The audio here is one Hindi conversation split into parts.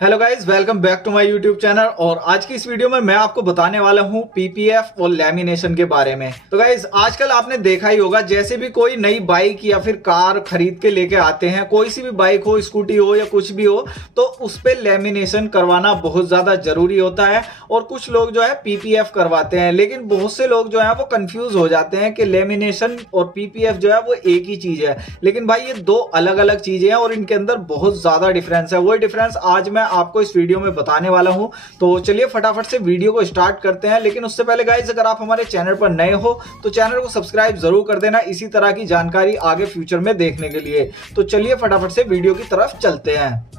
Hello guys, welcome back to my YouTube channel. और आज की इस वीडियो में मैं आपको बताने वाला हूं पीपीएफ और लैमिनेशन के बारे में। तो गाइज, आजकल आपने देखा ही होगा, जैसे भी कोई नई बाइक या फिर कार खरीद के लेके आते हैं, कोई सी भी बाइक हो, स्कूटी हो या कुछ भी हो, तो उस पर लैमिनेशन करवाना बहुत ज्यादा जरूरी होता है। और कुछ लोग जो है पीपीएफ करवाते हैं, लेकिन बहुत से लोग जो है वो कंफ्यूज हो जाते हैं कि लैमिनेशन और पीपीएफ जो है वो एक ही चीज है। लेकिन भाई, ये दो अलग अलग चीजें हैं और इनके अंदर बहुत ज्यादा डिफरेंस है। वही डिफरेंस आज मैं आपको इस वीडियो में बताने वाला हूं। तो चलिए फटाफट से वीडियो को स्टार्ट करते हैं। लेकिन उससे पहले गाइस, अगर आप हमारे चैनल पर नए हो तो चैनल को सब्सक्राइब जरूर कर देना, इसी तरह की जानकारी आगे फ्यूचर में देखने के लिए। तो चलिए फटाफट से वीडियो की तरफ चलते हैं।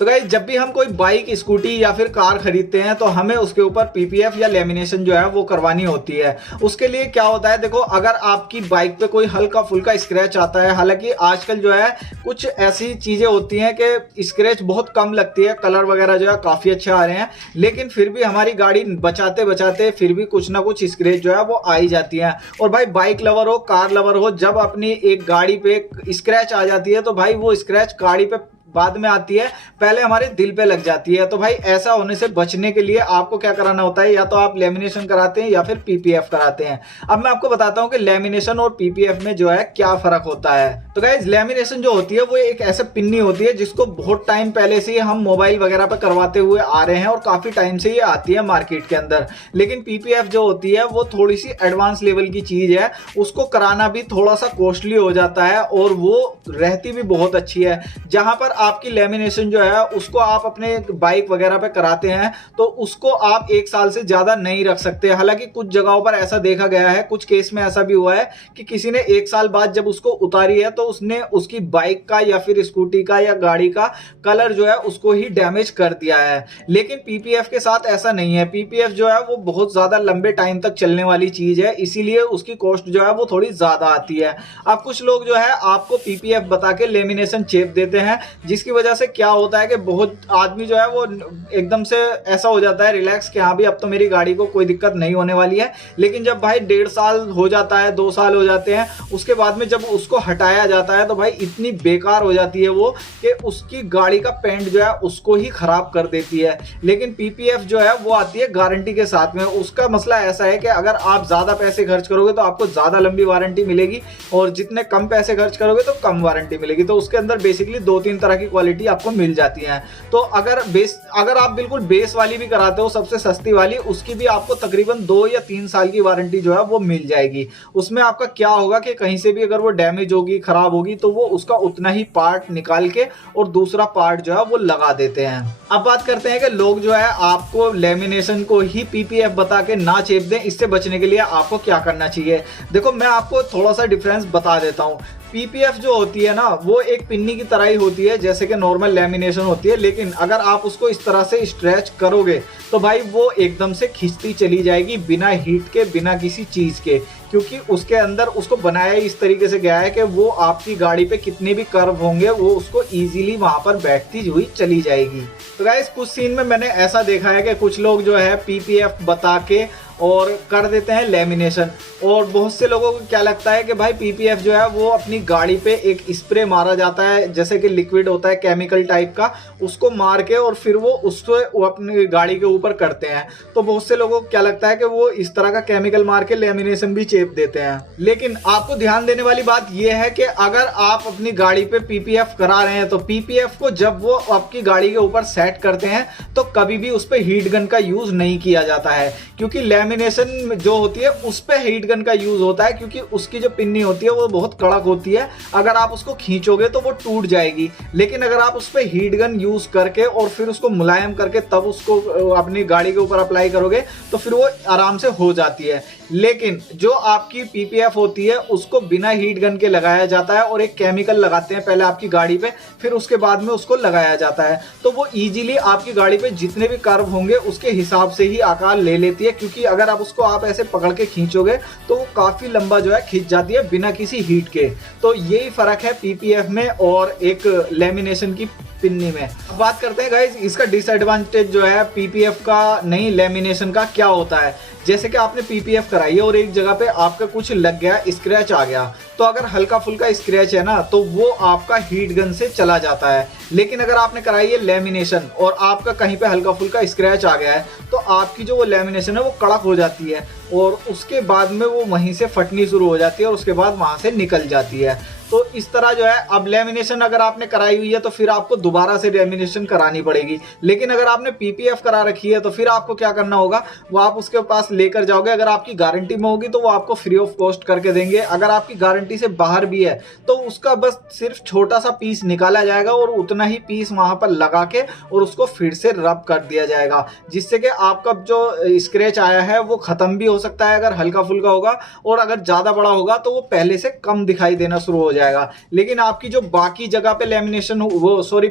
तो गाइस, जब भी हम कोई बाइक, स्कूटी या फिर कार खरीदते हैं तो हमें उसके ऊपर पीपीएफ या लेमिनेशन जो है वो करवानी होती है। उसके लिए क्या होता है, देखो, अगर आपकी बाइक पे कोई हल्का फुल्का स्क्रैच आता है, हालांकि आजकल जो है कुछ ऐसी चीजें होती हैं कि स्क्रैच बहुत कम लगती है, कलर वगैरह जो है काफी अच्छे आ रहे हैं, लेकिन फिर भी हमारी गाड़ी बचाते बचाते फिर भी कुछ ना कुछ स्क्रैच जो है वो आ ही जाती है। और भाई, बाइक लवर हो, कार लवर हो, जब अपनी एक गाड़ी पे स्क्रैच आ जाती है तो भाई वो स्क्रैच गाड़ी पे बाद में आती है, पहले हमारे दिल पे लग जाती है। तो भाई, ऐसा होने से बचने के लिए आपको क्या कराना होता है, या तो आप लेमिनेशन कराते हैं या फिर पीपीएफ कराते हैं। अब मैं आपको बताता हूं कि लेमिनेशन और पीपीएफ में जो है क्या फर्क होता है। तो गाइस, लेमिनेशन जो होती है वो एक ऐसे पिन्नी होती है जिसको बहुत टाइम पहले से ही हम मोबाइल वगैरह पे करवाते हुए आ रहे हैं और काफी टाइम से ये आती है मार्केट के अंदर। लेकिन पीपीएफ जो होती है वो थोड़ी सी एडवांस लेवल की चीज है, उसको कराना भी थोड़ा सा कॉस्टली हो जाता है और वो रहती भी बहुत अच्छी है। जहां पर आपकी लेमिनेशन जो है उसको आप अपने बाइक वगैरह पे कराते हैं तो उसको आप 1 साल से ज्यादा नहीं रख सकते। हालांकि कुछ जगहों पर ऐसा देखा गया है, कुछ केस में ऐसा भी हुआ है कि किसी ने 1 साल बाद जब उसको उतारी है तो उसने उसकी बाइक का या फिर स्कूटी का या गाड़ी का कलर जो है उसको ही डैमेज कर दिया है। लेकिन पीपीएफ के साथ ऐसा नहीं है। पीपीएफ जो है वो बहुत ज्यादा लंबे टाइम तक चलने वाली चीज है, इसीलिए उसकी कॉस्ट जो है वो थोड़ी ज्यादा आती है। अब कुछ लोग जो है आपको पीपीएफ बता के लेमिनेशन चेप देते हैं, जिसकी वजह से क्या होता है कि बहुत आदमी जो है वो एकदम से ऐसा हो जाता है रिलैक्स कि हाँ भी अब तो मेरी गाड़ी को कोई दिक्कत नहीं होने वाली है। लेकिन जब भाई 1.5 साल हो जाता है, 2 साल हो जाते हैं, उसके बाद में जब उसको हटाया जाता है तो भाई इतनी बेकार हो जाती है वो कि उसकी गाड़ी का पेंट जो है उसको ही खराब कर देती है। लेकिन पीपीएफ जो है वो आती है गारंटी के साथ में। उसका मसला ऐसा है कि अगर आप ज्यादा पैसे खर्च करोगे तो आपको ज्यादा लंबी वारंटी मिलेगी और जितने कम पैसे खर्च करोगे तो कम वारंटी मिलेगी। तो उसके अंदर बेसिकली 2-3 तरह की क्वालिटी आपको मिल जाती है। तो अगर आप बिल्कुल बेस वाली भी कराते हो, सबसे सस्ती वाली, उसकी भी आपको तकरीबन 2 या 3 साल की वारंटी जो है वो मिल जाएगी। उसमें आपका क्या होगा कि कहीं से भी अगर वो डैमेज होगी, खराब होगी, तो वो उसका उतना ही पार्ट निकाल के और दूसरा पार्ट जो है वो लगा देते हैं। अब बात करते हैं कि लोग जो है आपको लेमिनेशन को ही पीपीएफ बता के ना चेप दें। इससे बचने के लिए आपको क्या करना चाहिए, देखो मैं आपको थोड़ा सा डिफरेंस बता देता हूं। पीपीएफ जो होती है ना वो एक पिन्नी की तरह ही होती है जैसे कि नॉर्मल लेमिनेशन होती है, लेकिन अगर आप उसको इस तरह से स्ट्रेच करोगे तो भाई वो एकदम से खिंचती चली जाएगी, बिना हीट के, बिना किसी चीज के, क्योंकि उसके अंदर उसको बनाया इस तरीके से गया है कि वो आपकी गाड़ी पे कितने भी कर्व होंगे वो उसको इजीली वहां पर बैठती हुई चली जाएगी। तो गाइस, कुछ सीन में मैंने ऐसा देखा है कि कुछ लोग जो है पीपीएफ बता के और कर देते हैं लेमिनेशन। और बहुत से लोगों को क्या लगता है कि भाई पीपीएफ जो है वो अपनी गाड़ी पे एक स्प्रे मारा जाता है, जैसे कि लिक्विड होता है केमिकल टाइप का, उसको मार के और फिर वो उसको अपनी गाड़ी के ऊपर करते हैं। तो बहुत से लोगों को क्या लगता है कि वो इस तरह का केमिकल मार के लेमिनेशन भी चेप देते हैं। लेकिन आपको ध्यान देने वाली बात यह है कि अगर आप अपनी गाड़ी पे पीपीएफ करा रहे हैं तो पीपीएफ को जब वो आपकी गाड़ी के ऊपर सेट करते हैं तो कभी भी उस पर हीट गन का यूज नहीं किया जाता है, क्योंकि लेमिनेशन जो होती है उस पे हीट गन का यूज होता है, क्योंकि उसकी जो पिन्नी होती है वो बहुत कड़क होती है, अगर आप उसको खींचोगे तो वो टूट जाएगी। लेकिन अगर आप उस पे हीट गन यूज करके और फिर उसको मुलायम करके तब उसको अपनी गाड़ी के ऊपर अप्लाई करोगे तो फिर वो आराम से हो जाती है। लेकिन जो आपकी पीपीएफ होती है उसको बिना हीट गन के लगाया जाता है और एक केमिकल लगाते हैं पहले आपकी गाड़ी पे, फिर उसके बाद में उसको लगाया जाता है। तो वो इजीली आपकी गाड़ी पे जितने भी कर्व होंगे उसके हिसाब से ही आकार ले लेती है, क्योंकि अगर आप उसको आप ऐसे पकड़ के खींचोगे तो वो काफी लंबा जो है खींच जाती है बिना किसी हीट के। तो यही फर्क है पीपीएफ में और एक लेमिनेशन की पिन्नी में। अब बात करते हैं गाइस इसका डिसएडवांटेज जो है पीपीएफ का नहीं लैमिनेशन का क्या होता है। जैसे कि आपने पीपीएफ कराई है और एक जगह पे आपका कुछ लग गया, स्क्रैच आ गया, तो अगर हल्का फुल्का स्क्रैच है ना तो वो आपका हीट गन से चला जाता है। लेकिन अगर आपने कराई है लेमिनेशन और आपका कहीं पे हल्का फुल्का स्क्रैच आ गया है तो आपकी जो वो लेमिनेशन है वो कड़क हो जाती है और उसके बाद में वो वहीं से फटनी शुरू हो जाती है और उसके बाद वहां से निकल जाती है। तो इस तरह जो है अब लेमिनेशन अगर आपने कराई हुई है तो फिर आपको दोबारा से लेमिनेशन करानी पड़ेगी। लेकिन अगर आपने पीपीएफ करा रखी है तो फिर आपको क्या करना होगा, वो आप उसके पास लेकर जाओगे। अगर आपकी गारंटी में होगी तो वो आपको फ्री ऑफ कॉस्ट करके देंगे। अगर आपकी गारंटी से बाहर भी है तो उसका बस सिर्फ छोटा सा पीस निकाला जाएगा और उतना ही पीस वहां पर लगा के और उसको फिर से रब कर दिया जाएगा, जिससे कि आपका जो स्क्रैच आया है वो खत्म भी हो सकता है अगर हल्का फुल्का होगा, और अगर ज्यादा बड़ा होगा तो वो पहले से कम दिखाई देना शुरू हो जाएगा। लेकिन आपकी जो बाकी जगह पे लेमिनेशन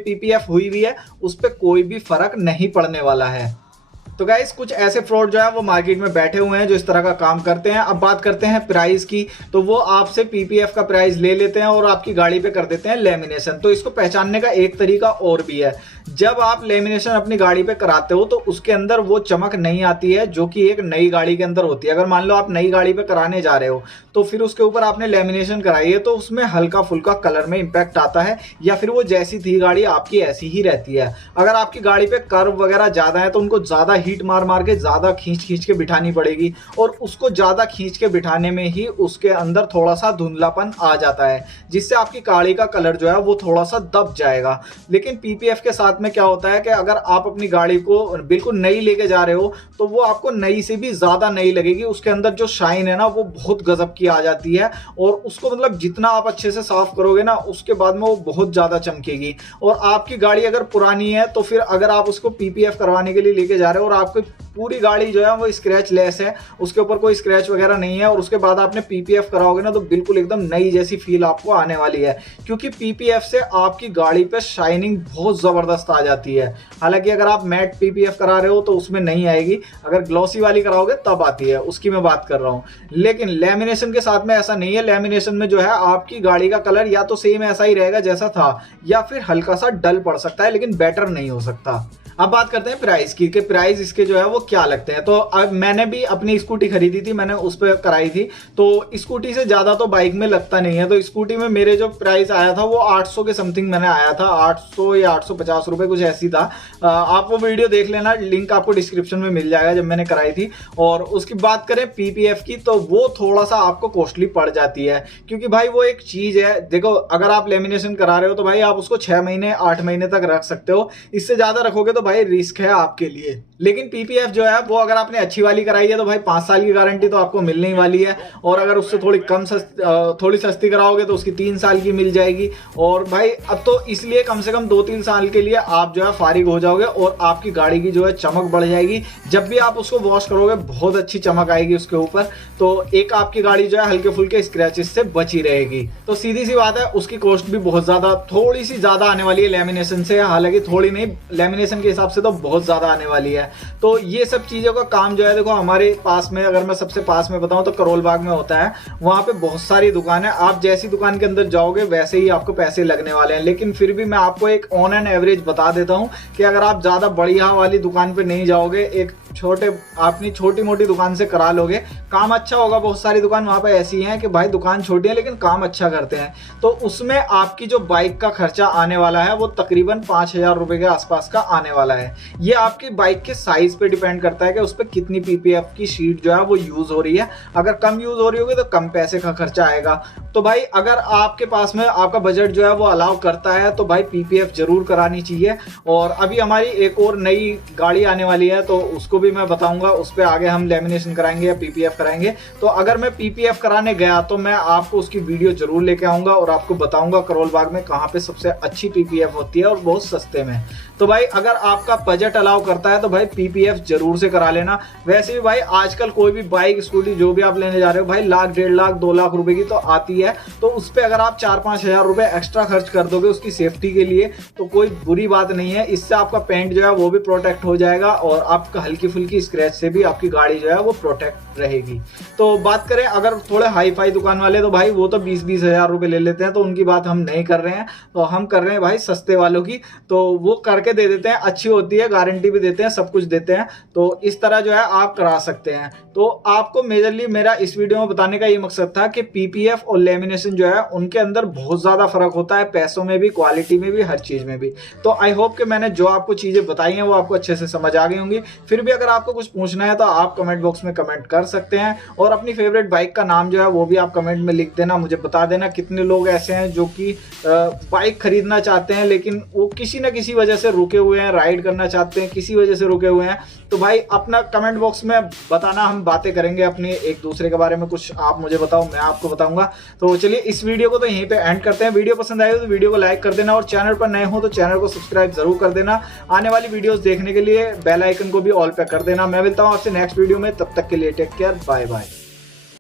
पीपीएफ हुई है उस पे कोई भी फर्क नहीं पड़ने वाला है। तो गाइस कुछ ऐसे फ्रॉड जो है वो मार्केट में बैठे हुए हैं जो इस तरह का काम करते हैं। अब बात करते हैं प्राइस की, तो वो आपसे पीपीएफ का प्राइस ले लेते हैं और आपकी गाड़ी पे कर देते हैं लेमिनेशन। तो इसको पहचानने का एक तरीका और भी है। जब आप लेमिनेशन अपनी गाड़ी पे कराते हो तो उसके अंदर वो चमक नहीं आती है जो कि एक नई गाड़ी के अंदर होती है। अगर मान लो आप नई गाड़ी पे कराने जा रहे हो तो फिर उसके ऊपर आपने लेमिनेशन कराई है तो उसमें हल्का फुल्का कलर में इंपैक्ट आता है, या फिर वो जैसी थी गाड़ी आपकी ऐसी ही रहती है। अगर आपकी गाड़ी पे कर्व वगैरह ज्यादा है तो उनको ज्यादा हीट मार मार के ज्यादा खींच के बिठानी पड़ेगी, और उसको ज्यादा खींच के बिठाने में ही उसके अंदर थोड़ा सा धुंधलापन आ जाता है, जिससे आपकी गाड़ी का कलर जो है वो थोड़ा सा दब जाएगा। लेकिन पीपीएफ के साथ में क्या होता है कि अगर आप अपनी गाड़ी को बिल्कुल नई लेके जा रहे हो तो वो आपको नई से भी ज्यादा नई लगेगी। उसके अंदर जो शाइन है ना वो बहुत गजब की आ जाती है, और उसको मतलब जितना आप अच्छे से साफ करोगे ना उसके बाद में वो बहुत ज्यादा चमकेगी। और आपकी गाड़ी अगर पुरानी है तो फिर अगर आप उसको पीपीएफ करवाने के लिए लेके जा रहे हो और आपको पूरी गाड़ी जो है वो स्क्रैच लेस है, उसके ऊपर कोई स्क्रैच वगैरह नहीं है, और उसके बाद आपने पीपीएफ कराओगे ना तो बिल्कुल एकदम नई जैसी फील आपको आने वाली है, क्योंकि पीपीएफ से आपकी गाड़ी पे शाइनिंग बहुत जबरदस्त आ जाती है। हालांकि अगर आप मैट पीपीएफ करा रहे हो तो उसमें नहीं आएगी, अगर ग्लॉसी वाली कराओगे तब आती है, उसकी मैं बात कर रहा हूँ। लेकिन लेमिनेशन के साथ में ऐसा नहीं है। लेमिनेशन में जो है आपकी गाड़ी का कलर या तो सेम ऐसा ही रहेगा जैसा था, या फिर हल्का सा डल पड़ सकता है, लेकिन बेटर नहीं हो सकता। अब बात करते हैं प्राइस की, कि प्राइस इसके जो है वो क्या लगते हैं। तो अब मैंने भी अपनी स्कूटी खरीदी थी, मैंने उस पर कराई थी, तो स्कूटी से ज्यादा तो बाइक में लगता नहीं है। तो स्कूटी में मेरे जो प्राइस आया था वो 800 के समथिंग मैंने आया था, 800 या 850 रुपए कुछ ऐसी था। आप वो वीडियो देख लेना, लिंक आपको डिस्क्रिप्शन में मिल जाएगा जब मैंने कराई थी। और उसकी बात करें पीपीएफ की तो वो थोड़ा सा आपको कॉस्टली पड़ जाती है, क्योंकि भाई वो एक चीज है। देखो अगर आप लेमिनेशन करा रहे हो तो भाई आप उसको 6 महीने 8 महीने तक रख सकते हो, इससे ज्यादा रखोगे तो भाई रिस्क है आपके लिए। लेकिन पीपीएफ जो है वो अगर आपने अच्छी वाली कराई है तो भाई 5 साल की गारंटी तो आपको मिलने ही वाली है, और अगर उससे थोड़ी सस्ती कराओगे तो उसकी 3 साल की मिल जाएगी। और भाई अब तो इसलिए कम से कम 2-3 साल के लिए आप जो है फारिग हो जाओगे और आपकी गाड़ी की जो है चमक बढ़ जाएगी। जब भी आप उसको वॉश करोगे बहुत अच्छी चमक आएगी उसके ऊपर, तो एक आपकी गाड़ी जो है हल्के फुल्के स्क्रैचेस से बची रहेगी। तो सीधी सी बात है उसकी कॉस्ट भी बहुत ज्यादा, थोड़ी सी ज्यादा आने वाली है लेमिनेशन से, हालांकि थोड़ी नहीं, लेमिनेशन के हिसाब से तो बहुत ज्यादा आने वाली है। तो ये सब चीजों का काम जो है देखो हमारे पास में, अगर मैं सबसे पास में बताऊं तो करोल बाग में होता है। वहां पे बहुत सारी दुकान है, आप जैसी दुकान के अंदर जाओगे वैसे ही आपको पैसे लगने वाले हैं। लेकिन फिर भी मैं आपको एक ऑन एन एवरेज बता देता हूं कि अगर आप ज्यादा बढ़िया वाली दुकान पे नहीं जाओगे, एक अपनी छोटी मोटी दुकान से करा लोगे, काम अच्छा होगा। बहुत सारी दुकान वहां पे ऐसी हैं कि भाई दुकान छोटी है लेकिन काम अच्छा करते हैं, तो उसमें आपकी जो बाइक का खर्चा आने वाला है वो तकरीबन 5,000 रुपए के आसपास का आने वाला है। ये आपकी बाइक के साइज पे डिपेंड करता है कि उस पर कितनी पीपीएफ की शीट जो है वो यूज हो रही है। अगर कम यूज हो रही होगी तो कम पैसे का खर्चा आएगा। तो भाई अगर आपके पास में आपका बजट जो है वो अलाउ करता है तो भाई पीपीएफ जरूर करानी चाहिए। और अभी हमारी एक और नई गाड़ी आने वाली है तो उसको भी मैं बताऊंगा, उस पर आगे हम लेमिनेशन कराएंगे या पीपीएफ कराएंगे। तो अगर मैं पीपीएफ कराने गया तो मैं आपको उसकी वीडियो जरूर लेके आऊंगा और आपको बताऊंगा करोल बाग में कहाँ पे सबसे अच्छी पीपीएफ होती है और बहुत सस्ते में। तो भाई अगर आपका बजट अलाउ करता है तो भाई पीपीएफ जरूर से करा लेना। वैसे भी भाई आजकल कोई भी बाइक स्कूटी जो भी आप लेने जा रहे हो भाई 1,00,000 1.5 लाख 2 लाख रुपए की तो आती है। तो उस पर अगर आप 4-5 हजार रुपए एक्स्ट्रा खर्च कर दोगे उसकी सेफ्टी के लिए तो कोई बुरी बात नहीं है। इससे आपका पेंट जो है वो भी प्रोटेक्ट हो जाएगा और आपका हल्की फुल्की स्क्रैच से भी आपकी गाड़ी जो है वो प्रोटेक्ट रहेगी। तो बात करें अगर थोड़े हाई फाई दुकान वाले, तो भाई वो तो 20-20 हज़ार रुपए ले लेते हैं, तो उनकी बात हम नहीं कर रहे हैं। तो हम कर रहे हैं भाई सस्ते वालों की, तो वो करके दे देते हैं, अच्छी होती है, गारंटी भी देते हैं, सब कुछ देते हैं। तो इस तरह जो है आप करा सकते हैं। तो आपको मेजरली मेरा इस वीडियो में बताने का ये मकसद था कि पीपीएफ और लेमिनेशन जो है उनके अंदर बहुत ज्यादा फर्क होता है, पैसों में भी, क्वालिटी में भी, हर चीज में भी। तो आई होप कि मैंने जो आपको चीजें बताई हैं वो आपको अच्छे से समझ आ गई होंगी। फिर भी अगर आपको कुछ पूछना है तो आप कमेंट बॉक्स में कमेंट कर सकते हैं, और अपनी फेवरेट बाइक का नाम जो है वो भी आप कमेंट में लिख देना, मुझे बता देना कितने लोग ऐसे हैं जो कि बाइक खरीदना चाहते हैं लेकिन वो किसी न किसी वजह से रुके हुए हैं, राइड करना चाहते हैं किसी वजह से रुके हुए हैं। तो भाई अपना कमेंट बॉक्स में बताना, हम बातें करेंगे अपने एक दूसरे के बारे में, कुछ आप मुझे बताओ, मैं आपको बताऊंगा। तो चलिए इस वीडियो को तो यहीं पे एंड करते हैं। वीडियो पसंद आए तो वीडियो को लाइक कर देना, और चैनल पर नए हो तो चैनल को सब्सक्राइब जरूर कर देना। आने वाली वीडियोस देखने के लिए बेल आइकन को भी ऑल पे कर देना। मैं मिलता हूं आपसे नेक्स्ट वीडियो में, तब तक के लिए टेक केयर, बाय बाय।